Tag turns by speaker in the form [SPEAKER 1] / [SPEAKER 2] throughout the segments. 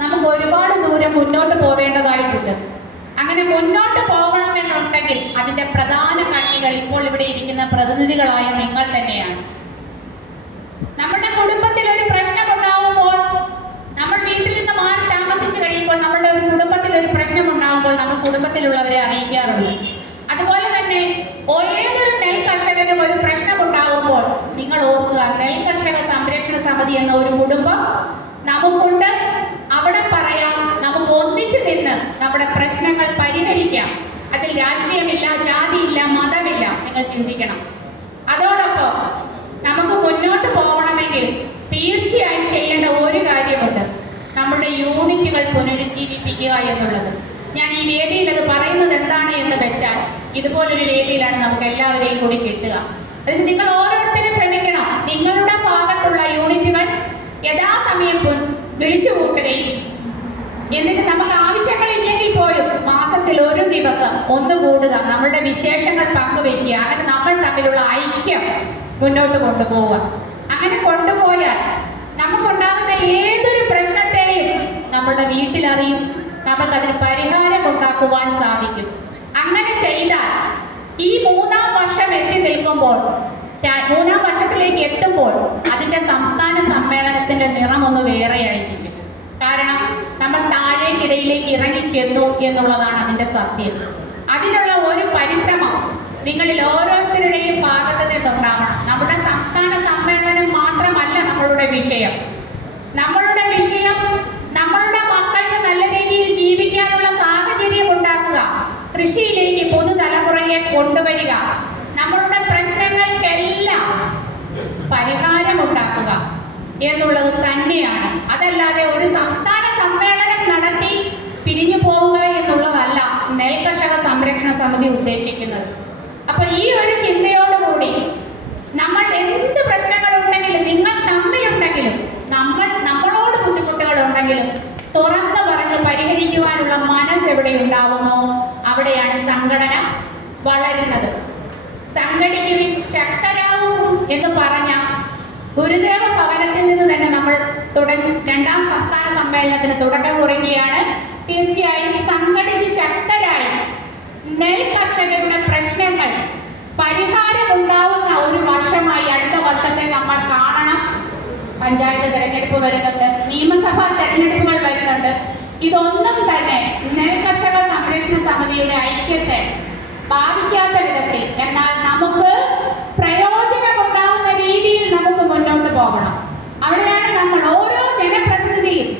[SPEAKER 1] നമുക്ക് ഒരുപാട് ദൂരം മുന്നോട്ട് പോവേണ്ടതായിട്ടുണ്ട്. അങ്ങനെ മുന്നോട്ട് പോകണമെന്നുണ്ടെങ്കിൽ അതിന്റെ പ്രധാന കണ്ണികൾ ഇപ്പോൾ ഇവിടെ ഇരിക്കുന്ന പ്രതിനിധികളായ നിങ്ങൾ തന്നെയാണ്. നമ്മുടെ കുടുംബത്തിൽ ഒരു പ്രശ്നം ഉണ്ടാവുമ്പോൾ നമ്മൾ വീട്ടിൽ നിന്ന് മാറി താമസിച്ചു കഴിയുമ്പോൾ നമ്മുടെ ഒരു കുടുംബത്തിൽ ഒരു പ്രശ്നം ഉണ്ടാവുമ്പോൾ നമ്മൾ കുടുംബത്തിലുള്ളവരെ അറിയിക്കാറുണ്ട്. അതുപോലെ തന്നെ ഏതൊരു നെൽ കർഷകനും ഒരു പ്രശ്നം ഉണ്ടാകുമ്പോൾ നിങ്ങൾ ഓർക്കുക നെൽ കർഷക സംരക്ഷണ സമിതി എന്ന ഒരു കുടുംബം നമുക്കുണ്ട് അവിടെ പറയാം നമുക്ക് ഒന്നിച്ചു നിന്ന് നമ്മുടെ പ്രശ്നങ്ങൾ പരിഹരിക്കാം. അതിൽ രാഷ്ട്രീയമില്ല ജാതിയില്ല മതമില്ല നിങ്ങൾ ചിന്തിക്കണം. അതോടൊപ്പം നമുക്ക് മുന്നോട്ട് പോകണമെങ്കിൽ തീർച്ചയായും ചെയ്യേണ്ട ഒരു കാര്യമുണ്ട്. നമ്മുടെ യൂണിറ്റുകൾ പുനരുജ്ജീവിപ്പിക്കുക എന്നുള്ളത്. ഞാൻ ഈ വേദിയിൽ അത് പറയുന്നത് എന്താണ് എന്ന് വെച്ചാൽ ഇതുപോലൊരു വേദിയിലാണ് നമുക്ക് എല്ലാവരെയും കൂടി കിട്ടുക. അതിന് നിങ്ങൾ ഓരോരുത്തരും ദിവസം ഒന്ന് കൂടുക. നമ്മളുടെ വിശേഷങ്ങൾ പങ്കുവെക്കുക അങ്ങനെ നമ്മൾ തമ്മിലുള്ള ഐക്യം മുന്നോട്ട് കൊണ്ടുപോവുക. അങ്ങനെ കൊണ്ടുപോയാൽ നമുക്കുണ്ടാകുന്ന ഏതൊരു പ്രശ്നത്തെയും നമ്മുടെ വീട്ടിലറിയും. നമുക്കതിന് പരിഹാരം ഉണ്ടാക്കുവാൻ സാധിക്കും. അങ്ങനെ ചെയ്താൽ ഈ മൂന്നാം വർഷം എത്തി നിൽക്കുമ്പോൾ മൂന്നാം വർഷത്തിലേക്ക് എത്തുമ്പോൾ അതിന്റെ സംസ്ഥാന സമ്മേളനത്തിന്റെ നിറം ഒന്ന് വേറെയായിരിക്കും. കാരണം നമ്മൾ താഴേക്കിടയിലേക്ക് ഇറങ്ങി ചെന്നു എന്നുള്ളതാണ് അതിന്റെ സത്യം. അതിനുള്ള ഒരു പരിശ്രമം നിങ്ങളിൽ ഓരോരുത്തരുടെയും ഭാഗത്ത് നിന്നുണ്ടാവണം. നമ്മുടെ സംസ്ഥാന സമ്മേളനം മാത്രമല്ല നമ്മളുടെ വിഷയം. നമ്മളുടെ വിഷയം നമ്മളുടെ മക്കൾക്ക് നല്ല രീതിയിൽ ജീവിക്കാനുള്ള സാഹചര്യം ഉണ്ടാക്കുക. കൃഷിയിലേക്ക് പുതുതലമുറയെ കൊണ്ടുവരിക നമ്മളുടെ പ്രശ്നങ്ങൾക്കെല്ലാം പരിഹാരമുണ്ടാക്കുക എന്നുള്ളത് തന്നെയാണ് അതല്ലാതെ ഒരു സംസ്ഥാന സമ്മേളനം നടത്തി പിരിഞ്ഞു പോവുക എന്നുള്ളതല്ല നെൽകർഷക സമിതി ഉദ്ദേശിക്കുന്നത്. അപ്പൊ ഈ ഒരു ചിന്തയോടുകൂടി നമ്മൾ എന്ത് പ്രശ്നങ്ങൾ ഉണ്ടെങ്കിലും നിങ്ങൾ തമ്മിലുണ്ടെങ്കിലും നമ്മൾ നമ്മളോട് ബുദ്ധിമുട്ടുകൾ ഉണ്ടെങ്കിലും തുറന്നു പറഞ്ഞ് പരിഹരിക്കുവാനുള്ള മനസ്സ് എവിടെ ഉണ്ടാവുന്നോ? അവിടെയാണ് സംഘടന വളരുന്നത്. സംഘടിക്കുവിൻ ശക്തരാകൂ എന്ന് പറഞ്ഞ ഗുരുദേവ ഭവനത്തിൽ നിന്ന് തന്നെ നമ്മൾ തുടങ്ങി. രണ്ടാം സംസ്ഥാന സമ്മേളനത്തിന് തുടക്കം കുറിക്കുകയാണ്. തീർച്ചയായും സംഘടിച്ച് ശക്തരായി നെൽ കർഷകരുടെ പ്രശ്നങ്ങൾ പരിഹാരമുണ്ടാവുന്ന ഒരു വർഷമായി അടുത്ത വർഷത്തെ നമ്മൾ കാണണം. പഞ്ചായത്ത് തെരഞ്ഞെടുപ്പ് വരുന്നുണ്ട്. നിയമസഭാ തെരഞ്ഞെടുപ്പുകൾ വരുന്നുണ്ട്. ഇതൊന്നും തന്നെ നെൽകർഷക സംരക്ഷണ സമിതിയുടെ ഐക്യത്തെ ബാധിക്കാത്ത വിധത്തിൽ എന്നാൽ നമുക്ക് പ്രയോജനമുണ്ടാവുന്ന രീതിയിൽ നമുക്ക് മുന്നോട്ട് പോകണം. അവിടെയാണ് നമ്മൾ ഓരോ ജനപ്രതിനിധിയും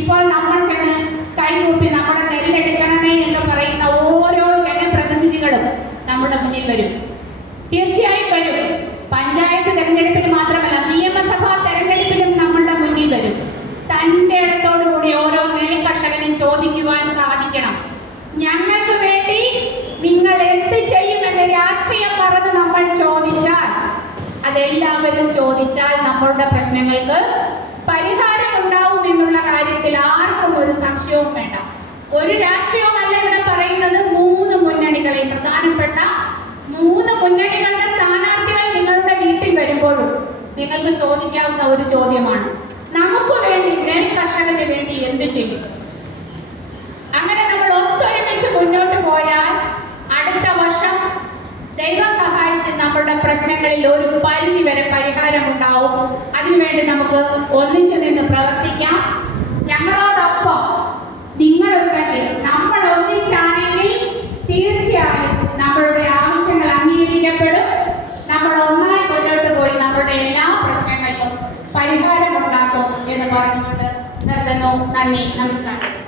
[SPEAKER 1] ഇപ്പോൾ നമ്മൾ ചെന്ന് കൈകൂപ്പി നമ്മുടെ നെല്ലെടുക്കണമേ എന്ന് പറയുന്ന ഓരോ ജനപ്രതിനിധികളും നമ്മുടെ മുന്നിൽ വരും. തീർച്ചയായും വരും. പഞ്ചായത്ത് തെരഞ്ഞെടുപ്പിന് മാത്രമല്ല നിയമസഭാ തെരഞ്ഞെടുപ്പിനും നമ്മളുടെ മുന്നിൽ വരും. തന്റെ ഇടത്തോടു കൂടി ഓരോ കർഷകനും ചോദിക്കുവാൻ സാധിക്കണം. ഞങ്ങൾക്ക് വേണ്ടി നിങ്ങൾ എന്ത് ചെയ്യുമെന്ന് രാഷ്ട്രീയം പറഞ്ഞ് നമ്മൾ ചോദിച്ചാൽ അതെല്ലാവരും ചോദിച്ചാൽ നമ്മളുടെ പ്രശ്നങ്ങൾക്ക് പരിഹാരം ഉണ്ടാവും എന്നുള്ള കാര്യത്തിൽ ആർക്കും ഒരു സംശയവും വേണ്ട. ഒരു രാഷ്ട്രീയവുമല്ല ഇവിടെ പറയുന്നത് മൂന്ന് മുന്നണികളെ പ്രധാനപ്പെട്ട മൂന്ന് മുന്നണികളുടെ സ്ഥാനാർത്ഥികൾ നിങ്ങളുടെ വീട്ടിൽ വരുമ്പോഴും നിങ്ങൾക്ക് ചോദിക്കാവുന്ന ഒരു ചോദ്യമാണ് നമുക്ക് വേണ്ടി നെൽ കർഷകന് വേണ്ടി എന്ത് ചെയ്യും? അങ്ങനെ നമ്മൾ ഒത്തൊരുമിച്ച് മുന്നോട്ട് പോയാൽ അടുത്ത വർഷം ദൈവം സഹായിച്ച് നമ്മളുടെ പ്രശ്നങ്ങളിൽ ഒരു പരിധി വരെ പരിഹാരം ഉണ്ടാവും അതിനുവേണ്ടി നമുക്ക് ഒന്നിച്ചു നിന്ന് പ്രവർത്തിക്കാം. ഞങ്ങളോടൊപ്പം നിങ്ങളുണ്ടെങ്കിൽ の波波さん。